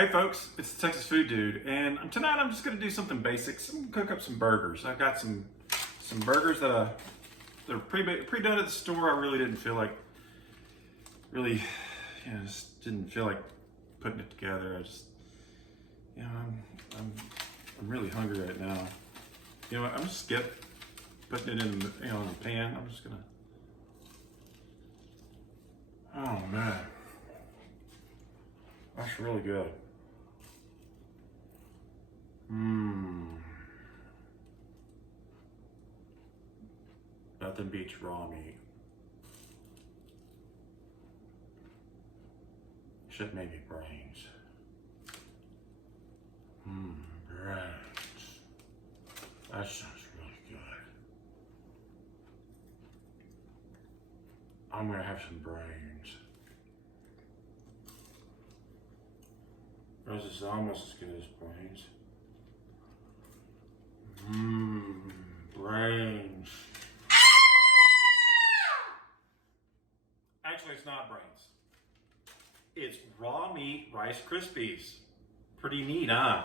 Hey folks, it's the Texas Food Dude, and tonight I'm just gonna do something basic. I'm gonna cook up some burgers. I've got some burgers that they're pre-done at the store. I really didn't feel like just didn't feel like putting it together. I just, I'm really hungry right now. You know what? I'm just skip putting it in the in the pan. I'm just gonna. Oh man, that's really good. Nothing beats raw meat. Except maybe brains. Brains. That sounds really good. I'm gonna have some brains. This is almost as good as brains. Brains. Actually, it's not brains. It's raw meat Rice Krispies. Pretty neat, huh?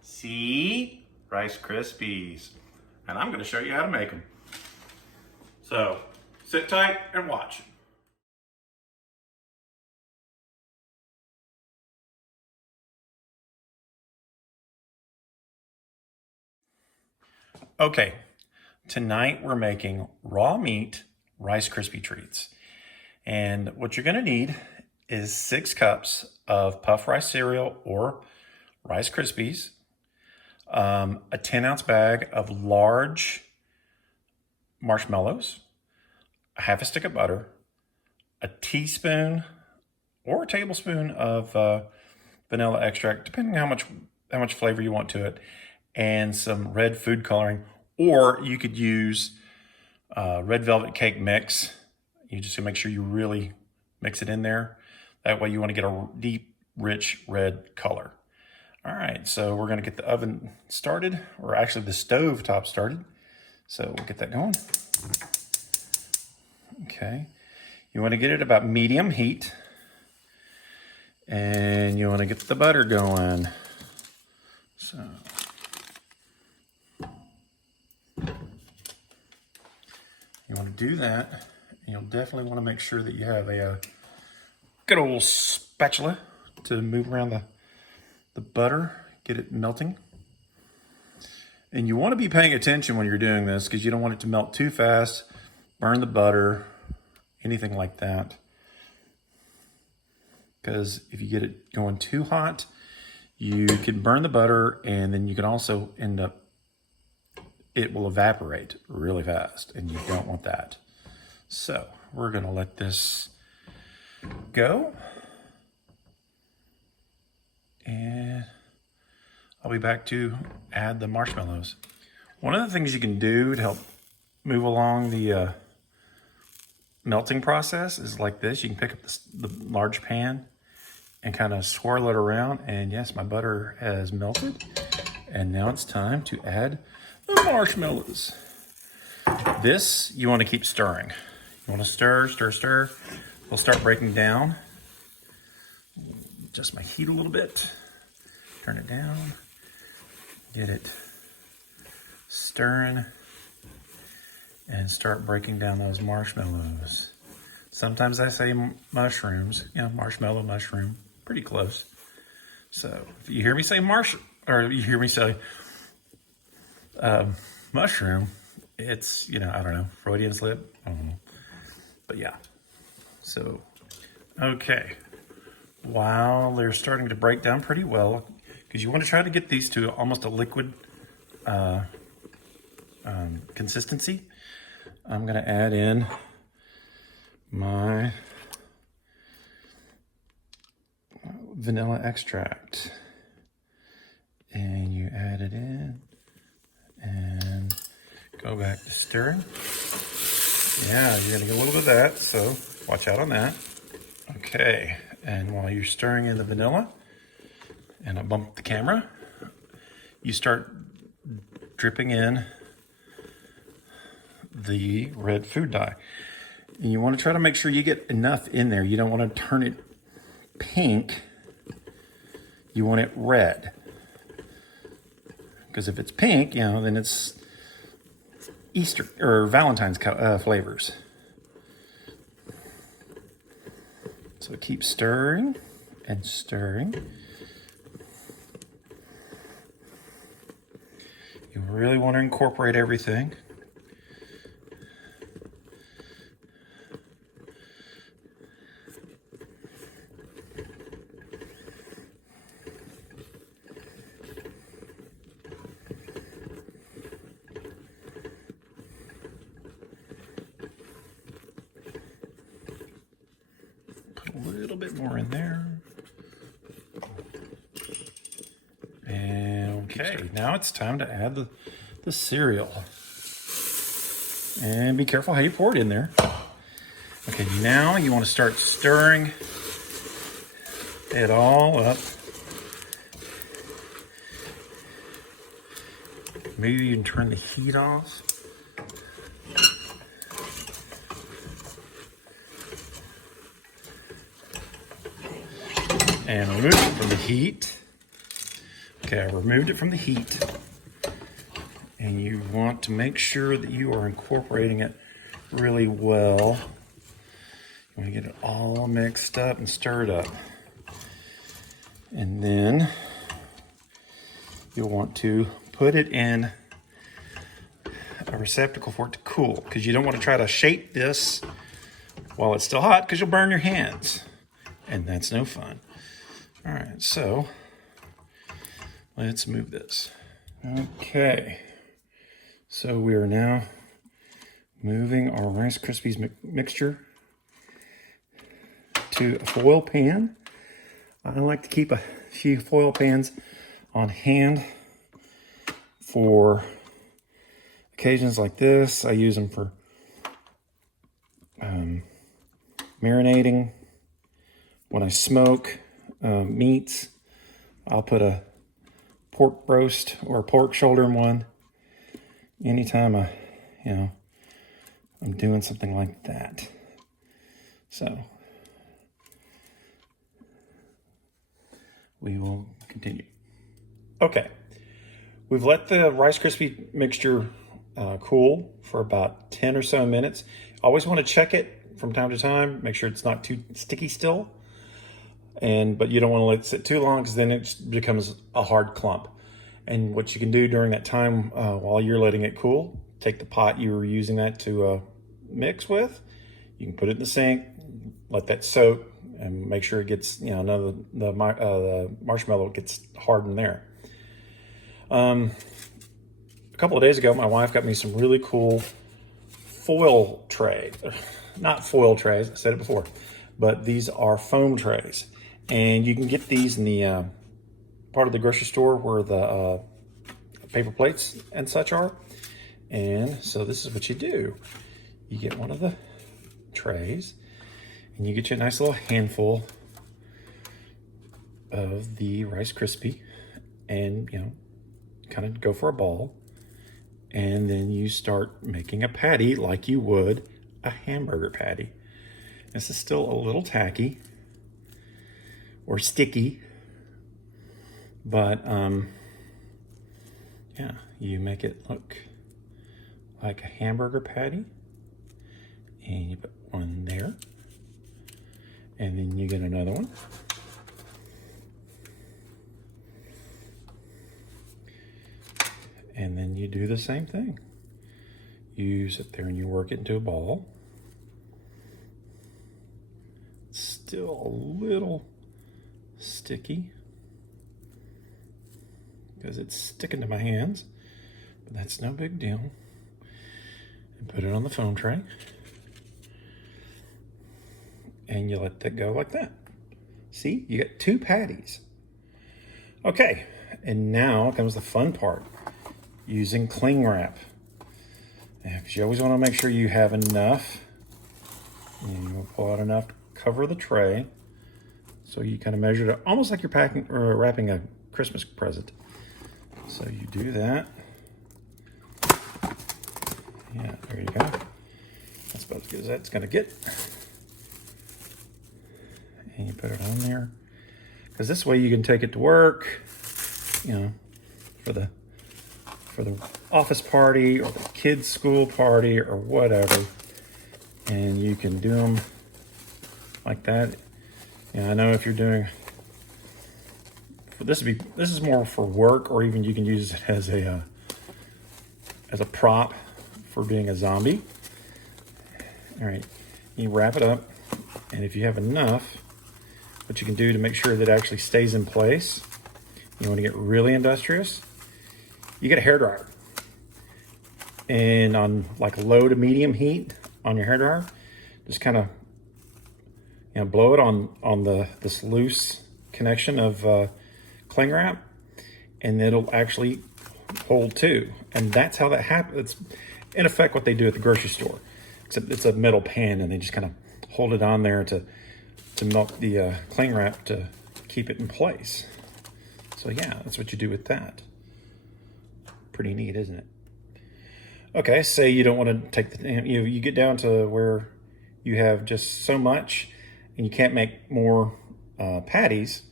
See? Rice Krispies. And I'm gonna show you how to make them. So, sit tight and watch. Okay, tonight we're making raw meat Rice Krispie treats. And what you're gonna need is 6 cups of puff rice cereal or Rice Krispies, a 10-ounce bag of large marshmallows, a half a stick of butter, a teaspoon or a tablespoon of vanilla extract, depending on how much flavor you want to it, and some red food coloring, or you could use red velvet cake mix. You just make sure you really mix it in there. That way you want to get a deep, rich red color. All right, so we're gonna get the oven started, or actually the stove top started. So we'll get that going. Okay, you wanna get it about medium heat, and you wanna get the butter going. So, you wanna do that, and you'll definitely wanna make sure that you have a good old spatula to move around the butter, get it melting. And you want to be paying attention when you're doing this because you don't want it to melt too fast, burn the butter, anything like that. Because if you get it going too hot, you can burn the butter, and then you can also end up, it will evaporate really fast, and you don't want that. So we're gonna let this go. And I'll be back to add the marshmallows. One of the things you can do to help move along the melting process is like this. You can pick up the large pan and kind of swirl it around. And yes, my butter has melted. And now it's time to add the marshmallows. This, you want to keep stirring. You want to stir, stir, stir. They'll start breaking down. Adjust my heat a little bit. Turn it down. Get it stirring and start breaking down those marshmallows. Sometimes I say mushrooms, marshmallow, mushroom, pretty close. So if you hear me say you hear me say mushroom, it's, I don't know, Freudian slip, I don't know. But yeah, so, okay. While they're starting to break down pretty well, because you want to try to get these to almost a liquid consistency, I'm going to add in my vanilla extract. And you add it in and go back to stirring. Yeah, you're going to get a little bit of that, so watch out on that. Okay, and while you're stirring in the vanilla, and I bumped the camera, you start dripping in the red food dye. And you want to try to make sure you get enough in there. You don't want to turn it pink. you want it red. Because if it's pink, you know, then it's Easter or Valentine's flavors. So keep stirring and stirring. You really want to incorporate everything. Put a little bit more in there. Okay, now it's time to add the cereal. And be careful how you pour it in there. Okay, now you want to start stirring it all up. Maybe you can turn the heat off. And remove it from the heat. Okay, I removed it from the heat. And you want to make sure that you are incorporating it really well. You want to get it all mixed up and stirred up. And then you'll want to put it in a receptacle for it to cool, because you don't want to try to shape this while it's still hot, because you'll burn your hands. And that's no fun. All right, so let's move this. Okay, so we are now moving our Rice Krispies mixture to a foil pan. I like to keep a few foil pans on hand for occasions like this. I use them for marinating. When I smoke meats, I'll put a pork roast or a pork shoulder in one. Anytime I'm doing something like that. So we will continue. Okay, we've let the Rice Krispie mixture cool for about 10 or so minutes. Always want to check it from time to time, make sure it's not too sticky still. But you don't want to let it sit too long, because then it becomes a hard clump. And what you can do during that time while you're letting it cool, take the pot you were using that to mix with, you can put it in the sink, let that soak, and make sure it gets, you know, none of the marshmallow gets hardened there. A couple of days ago, my wife got me some really cool foil tray. Not foil trays, I said it before, but these are foam trays. And you can get these in the part of the grocery store where the paper plates and such are. And so this is what you do. You get one of the trays and you get you a nice little handful of the Rice Krispie, and you know, kind of go for a ball. And then you start making a patty like you would a hamburger patty. This is still a little tacky or sticky, but yeah, you make it look like a hamburger patty, and you put one there, and then you get another one, and then you do the same thing. You sit there and you work it into a ball. It's still a little sticky because it's sticking to my hands, but that's no big deal. And put it on the foam tray, and you let that go like that. See, you get two patties. Okay, and now comes the fun part, using cling wrap. Because you always want to make sure you have enough, and you'll pull out enough to cover the tray. So you kind of measure it almost like you're packing or wrapping a Christmas present. So you do that. Yeah, there you go. That's about as good as that's going to get. And you put it on there. because this way you can take it to work, you know, for the office party or the kids' school party or whatever, and you can do them like that. I know if you're doing, this is more for work, or even you can use it as a prop for being a zombie. All right, you wrap it up, and if you have enough, what you can do to make sure that it actually stays in place, you want to get really industrious, you get a hairdryer. And on like low to medium heat on your hairdryer, just kind of blow it on this loose connection of cling wrap, and it'll actually hold too. And that's how that happens. It's in effect what they do at the grocery store, except it's a metal pan, and they just kind of hold it on there to melt the cling wrap to keep it in place. So yeah, that's what you do with that. Pretty neat, isn't it? Okay, say you don't want to take the, you get down to where you have just so much and you can't make more patties.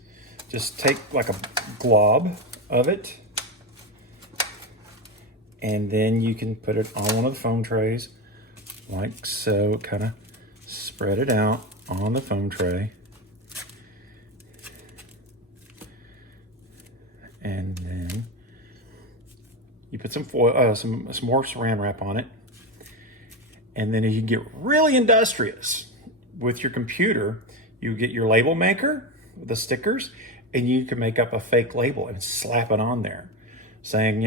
Just take like a glob of it, and then you can put it on one of the foam trays like so. Kind of spread it out on the foam tray, and then you put some foil, some more saran wrap on it, and then if you get really industrious with your computer, you get your label maker, the stickers, and you can make up a fake label and slap it on there, saying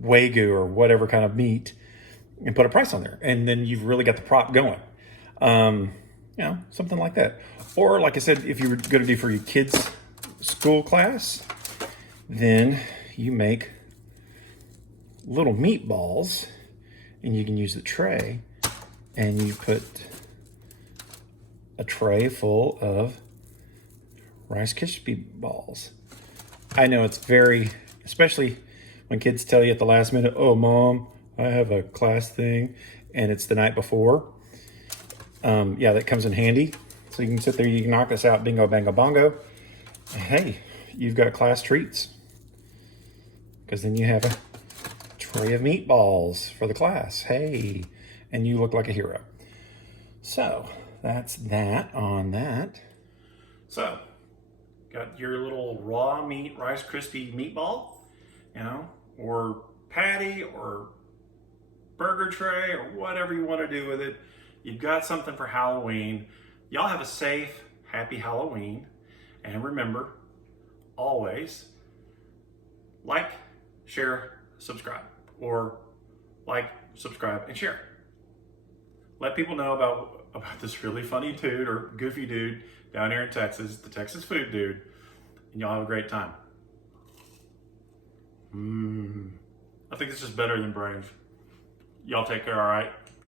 Wagyu or whatever kind of meat, and put a price on there, and then you've really got the prop going. Something like that. Or like I said, if you were going to do for your kids' school class, then you make little meatballs, and you can use the tray, and you put a tray full of Rice Krispie balls. I know it's very, especially when kids tell you at the last minute, oh mom, I have a class thing, and it's the night before. That comes in handy. So you can sit there, you can knock this out, bingo, bango, bongo. Hey, you've got class treats. Because then you have a tray of meatballs for the class. Hey, and you look like a hero. So that's that on that. So, got your little raw meat Rice Krispie meatball, or patty or burger tray or whatever you want to do with it. You've got something for Halloween. Y'all have a safe, happy Halloween. And remember, always like, share, subscribe. Or like, subscribe, and share. Let people know about this really funny dude or goofy dude down here in Texas, the Texas Food Dude. And y'all have a great time. I think this is better than Brave. Y'all take care, all right?